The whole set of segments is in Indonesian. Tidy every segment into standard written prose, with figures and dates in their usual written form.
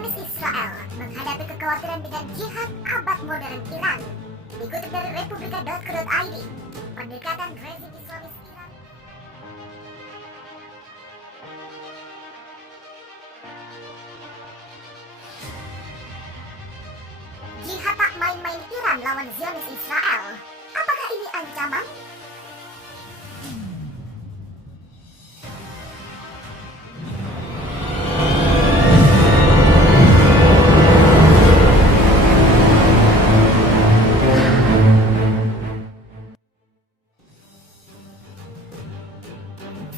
Zionis Israel menghadapi kekhawatiran dengan jihad abad modern Iran. Dikutip dari republika.co.id, pendekatan rezim Islamis Iran. Jihad tak main-main Iran lawan Zionis Israel. Apakah ini ancaman?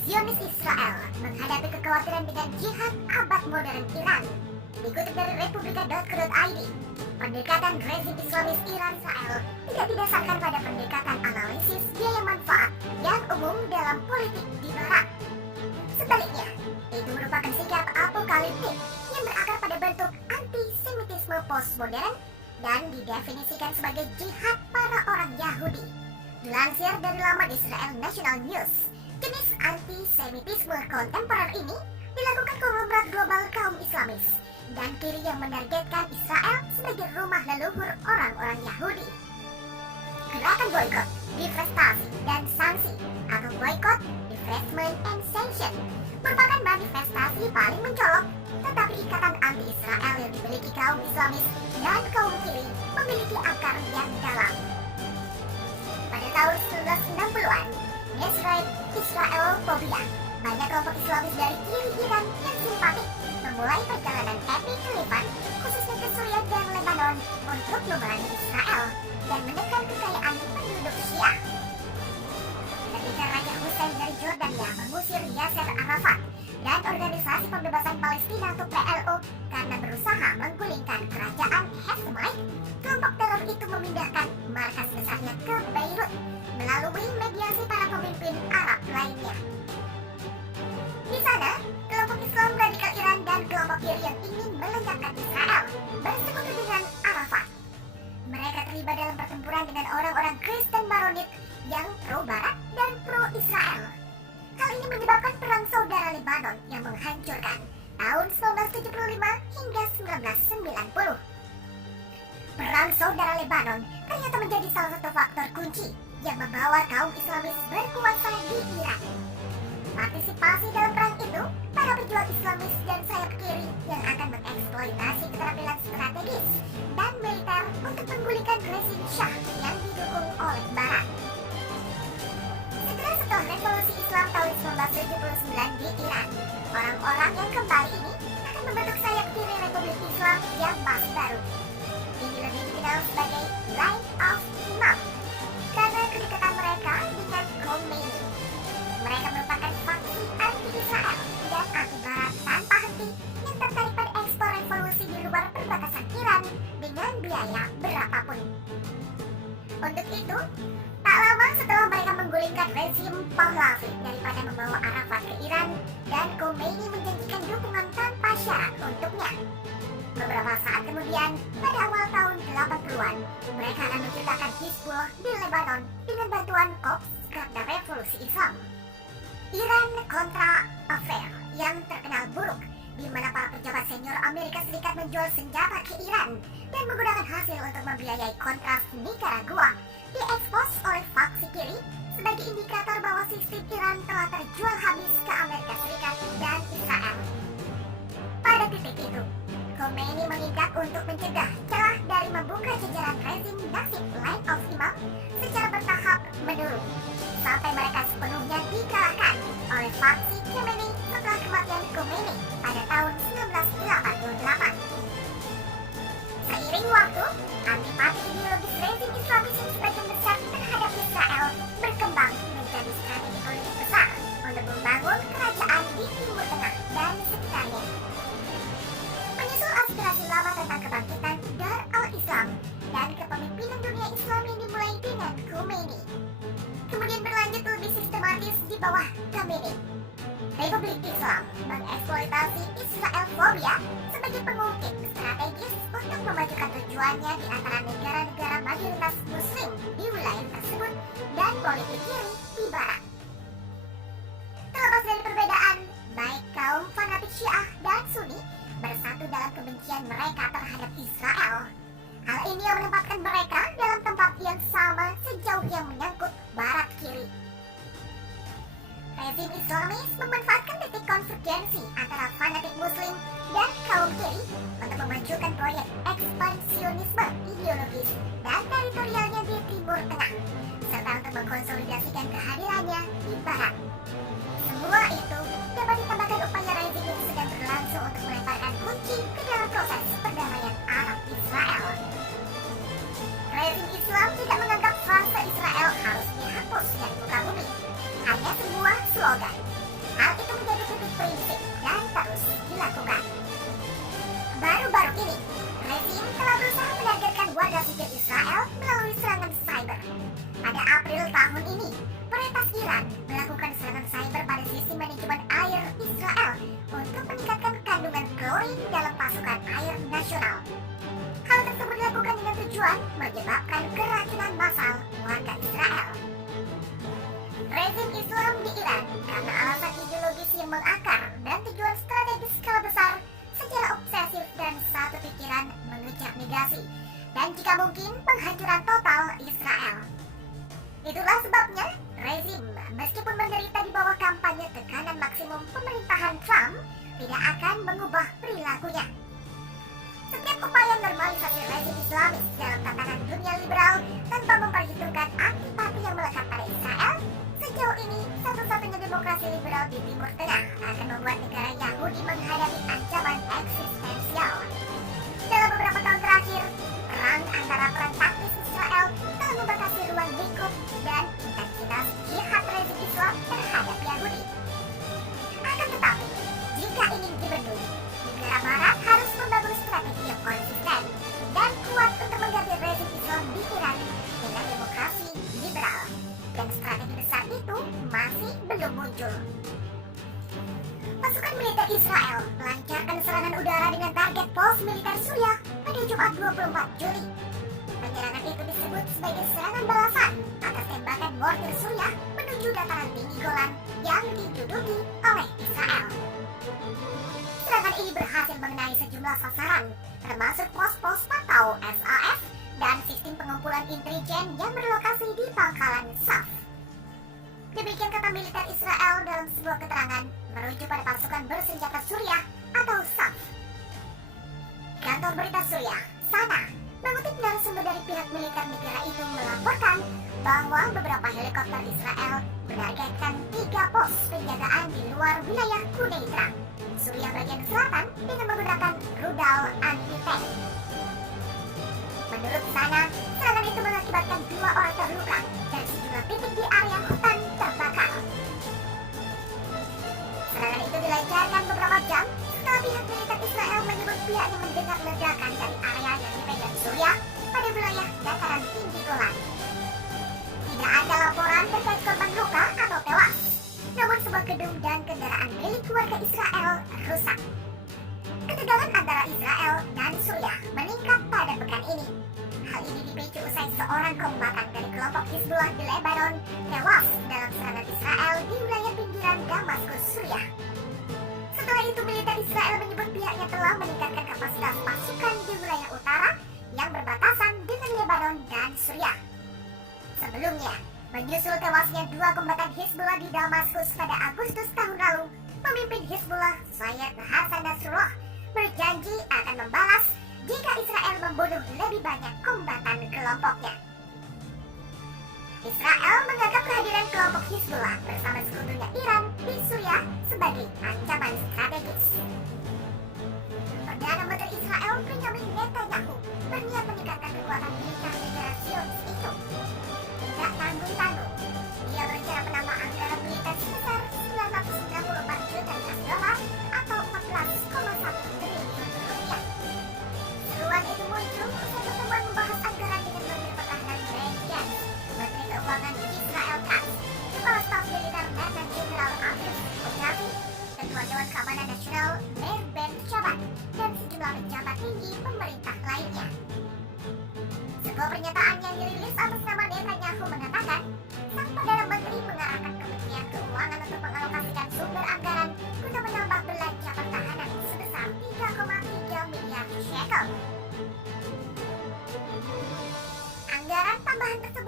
Zionis Israel menghadapi kekhawatiran dengan jihad abad modern Iran. Dikutip dari republika.co.id, pendekatan rezim Islamis Iran Israel tidak didasarkan pada pendekatan analisis biaya manfaat yang umum dalam politik di Barat. Sebaliknya, itu merupakan sikap apokaliptik yang berakar pada bentuk antisemitisme postmodern dan didefinisikan sebagai jihad para orang Yahudi. Dilansir dari laman Israel National News, jenis antisemitisme kontemporer ini dilakukan konglomerat global kaum Islamis dan kiri yang menargetkan Israel sebagai rumah leluhur orang-orang Yahudi. Gerakan boykot, divestasi, dan sanksi atau boykot, divestment, and sanction merupakan manifestasi paling mencolok, tetapi ikatan anti-Israel yang dimiliki kaum Islamis dan kaum kiri memiliki akar yang dalam. Pada tahun 1960-an, Nesrat Israelophobia, banyak kelompok Islamis dari kiri Iran yang simpatik memulai perjalanan epi ke Liban, khususnya ke Suriah dan Lebanon, untuk memerangi Israel dan menekan kekayaan penduduk Syiah. Ketika Raja Hussein dari Jordania mengusir Yasser Arafat dan Organisasi Pembebasan Palestina atau PLO karena berusaha menggulingkan kerajaan Hashemite, kelompok teror itu memindahkan markas besarnya ke Beirut melalui mediasi para pemimpin Arab lainnya. Di sana, kelompok Islam radikal Iran dan kelompok kiri yang ingin melenyapkan Israel bersekutu dengan Arafat. Mereka terlibat dalam pertempuran dengan orang-orang Kristen Maronit yang pro-Barat dan pro-Israel. Hal ini menyebabkan Perang Saudara Lebanon yang menghancurkan tahun 1975 hingga 1990. Perang Saudara Lebanon ternyata menjadi salah satu faktor kunci yang membawa kaum Islamis berkuasa di Irak. Partisipasi dalam perang itu, para pejuang Islamis dan sayap kiri yang akan mengeksploitasi keterampilan strategis dan militer untuk menggulingkan rezim Syah yang didukung oleh Barat. Segera setelah revolusi Islam tahun 1979 di Iran, orang-orang yang kembali ini akan membentuk sayap kiri Republik Islam yang baru. Ini lebih dikenal sebagai Line of Imam karena kedekatan mereka dengan Khomeini. Mereka merupakan faksi anti-Israel dan anti-Barat tanpa henti yang tertarik pada ekspor revolusi di luar perbatasan Iran dengan biaya berapapun. Untuk itu, tak lama setelah mereka menggulingkan rezim Pahlavi daripada membawa Arafat ke Iran, dan Khomeini menjanjikan dukungan tanpa syarat untuknya. Beberapa saat kemudian, pada awal tahun 80-an, mereka akan menciptakan Hizbullah di Lebanon dengan bantuan Korps Garda Revolusi Islam. Iran-Contra Affair yang terkenal buruk, di mana para pejabat senior Amerika Serikat menjual senjata ke Iran dan menggunakan hasil untuk membiayai Contras Nicaragua, diekspos oleh faksi kiri sebagai indikator bahwa sistem Iran telah terjual habis ke Amerika Serikat dan Israel. Pada titik itu, Khomeini mengikat untuk mencegah celah dari membuka jajaran rezim nasib Line of Imam secara bertahap menurun, sampai mereka sepenuhnya dikalahkan oleh faksi Khamenei setelah kematian Khomeini pada tahun 1988. Seiring waktu, antipati ideologis rezim Islamis yang sebagian besar terhadap Israel berkembang menjadi strategi politik besar untuk membangun kerajaan di Timur Tengah dan sekitarnya. Menyusul aspirasi lama tentang kebangkitan Dar al-Islam dan kepemimpinan dunia Islam yang dimulai dengan Khomeini, kemudian berlanjut lebih sistematis di bawah Khamenei. Republik Islam mengeksploitasi Israelophobia sebagai pengungkit strategis untuk memajukan tujuannya di antara negara-negara mayoritas Muslim di wilayah tersebut dan politik kiri di Barat. Terlepas dari perbedaan, baik kaum fanatik Syiah dan Sunni bersatu dalam kebencian kebencian mereka terhadap Israel. Hal ini yang menempatkan mereka dalam tempat yang sama sejauh yang menyangkut barat kiri. Rezim Islamis memanfaatkan titik konvergensi antara fanatik Muslim dan kaum kiri untuk memajukan proyek ekspansionisme ideologis dan teritorialnya di Timur Tengah, serta untuk mengkonsolidasikan kehadirannya di Barat. Semua itu dapat ditambahkan upaya rezim yang sedang berlangsung untuk melemparkan kunci ke dalam proses perdamaian Arab Israel. Rezim Islam tidak menganggap fase Israel harus dihapus dari muka bumi, hanya sebuah slogan. Hal itu menjadi titik prinsip dan terus dilakukan. Baru-baru ini, rezim telah berusaha menargetkan warga sipil Israel melalui serangan cyber. Pada April tahun ini, peretas Iran melakukan serangan cyber pada sistem manajemen air Israel untuk meningkatkan kandungan klorin dalam pasukan air nasional. Hal tersebut dilakukan dengan tujuan menyebabkan keracunan massal warga Israel. Rezim Islam di Iran karena alasan ideologis yang mengakar dan tujuan strategis skala besar secara obsesif dan satu pikiran mengejar migrasi dan jika mungkin penghancuran total Israel. Itulah sebabnya rezim meskipun menderita di bawah kampanye tekanan maksimum pemerintahan Trump tidak akan mengubah perilakunya. Setiap upaya normalisasi rezim Islamis dalam tatanan dunia liberal tanpa memperhitungkan antipati yang melekat pada Israel, sejauh ini satu-satunya demokrasi liberal di Timur Tengah akan membuat negara Yahudi menghadapi ancaman eksistensial. Dalam beberapa tahun terakhir, perang antara peran taktis Israel telah membatasi ruang lingkup dan intensitas jihad rezim Islam terhadap Yahudi. Akan tetapi, jika ingin dibendung, negara Barat harus membangun strategi yang konsisten dan kuat untuk mengganti rezim Islam di Iran dengan demokrasi liberal. Dan strategi besar itu masih belum muncul. Pasukan militer Israel melancarkan serangan udara dengan target pos militer Suriah pada Jumat 24 Juli. Penyerangan itu disebut sebagai serangan balasan atas tembakan mortir Suriah menuju dataran tinggi Golan yang diduduki oleh Israel. Serangan ini berhasil mengenai sejumlah sasaran, termasuk pos-pos pantau SAS dan sistem pengumpulan intelijen yang berlokasi di pangkalan Saf. Demikian kata militer Israel dalam sebuah keterangan merujuk pada pasukan bersenjata Suriah atau Saf. Kantor berita Suriah, SANA, mengutip narasumber dari pihak militer negara itu melaporkan bahwa beberapa helikopter Israel menargetkan 3 pos penjagaan di luar wilayah Quneitra, Suriah bagian selatan dengan menggunakan rudal anti-tank. Menurut SANA, serangan itu mengakibatkan 2 orang terluka dan sejumlah titik di area hutan terbakar. Serangan itu dilancarkan beberapa jam setelah pihak militer Israel menyebut pihaknya mendengar ledakan dari area yang dipegang Suriah pada wilayah dataran tinggi Golan. Tidak ada laporan terkait korban luka atau tewas, namun sebuah gedung dan kendaraan milik warga Israel rusak. Ketegangan antara Israel dan Suriah meningkat pada pekan ini. Hal ini dipicu usai seorang kombatan dari kelompok Hizbullah di Lebanon tewas dalam serangan Israel di wilayah pinggiran Damaskus, Suriah. Setelah itu, militer Israel menyebut pihaknya telah meningkatkan kapasitas pasukan di wilayah utara yang berbatasan dengan Lebanon dan Suriah. Sebelumnya, menyusul tewasnya 2 kombatan Hizbullah di Damaskus pada Agustus tahun lalu, pemimpin Hizbullah, Sayyid Hassan Nasrullah, berjanji akan membalas jika Israel membunuh lebih banyak kombatan kelompoknya. Israel menganggap kehadiran kelompok Hizbullah bersama sekutunya Iran di Suriah sebagai ancaman strategis. Perdana Menteri Israel Benjamin Netanyahu berniat meningkatkan kekuatan militer negara Zionis itu. Tidak tanggung-tanggung, dia berencana menambah anggaran militer sebesar 994 juta US$ atau 14,1 triliun rupiah. Seruan itu muncul usai pertemuan membahas anggaran dengan Menteri Pertahanan Ben Gantz, Menteri Keuangan Israel Katz, Kepala Staf Militer Letnan Jenderal Amir Kochavi, Ketua Dewan Keamanan Nasional Meir Ben Shabbat, dan sejumlah pejabat tinggi pemerintah lainnya. Sebuah pernyataan yang dirilis atas nama Netanyahu mengatakan, sang Perdana Menteri mengarahkan Kementerian Keuangan untuk mengalokasikan sumber anggaran guna menambah belanja pertahanan sebesar 3,3 miliar Anggaran tambahan tersebut